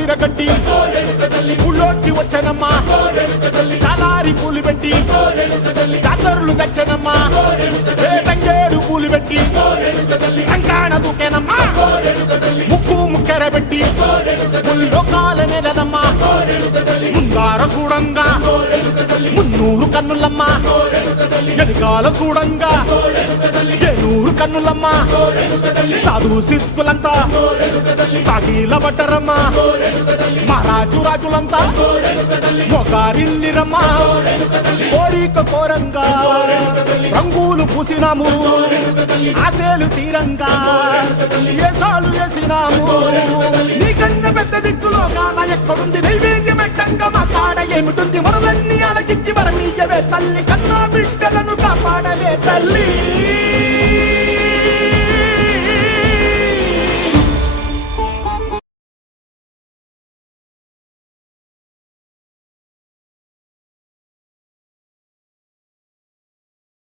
విరగట్టి ఊళ్ళోకి వచ్చనమ్మా చాలారి పూలు పెట్టి జాతరులు తెచ్చనమ్మా తంగేడు పూలు పెట్టి రంగాణ దూకేనమ్మా ముక్కు ముక్కెర పెట్టి ముల్లోకాల నెలనమ్మా ముందార చూడంగా మున్నూరు కన్నులమ్మా ఎనకాల చూడంగా ఏనూరు కన్నులమ్మా సాధు సిద్ధులంతా సాగిల పట్టరమ్మా మహారాజు రాజులంతా మొగారిల్లిరమ్మా కోరిక కోరంగా రంగులు పూసినాము ఆశలు తీరంగా ఏసాలు వేసినాము నీకన్నా పెద్ద దిక్కులో కాన ఎక్కడుంది నైవేద్యం పెట్టంగా మా కాడ ఏమిటుంది మనలన్నీ అలకించి మరమీయవే తల్లి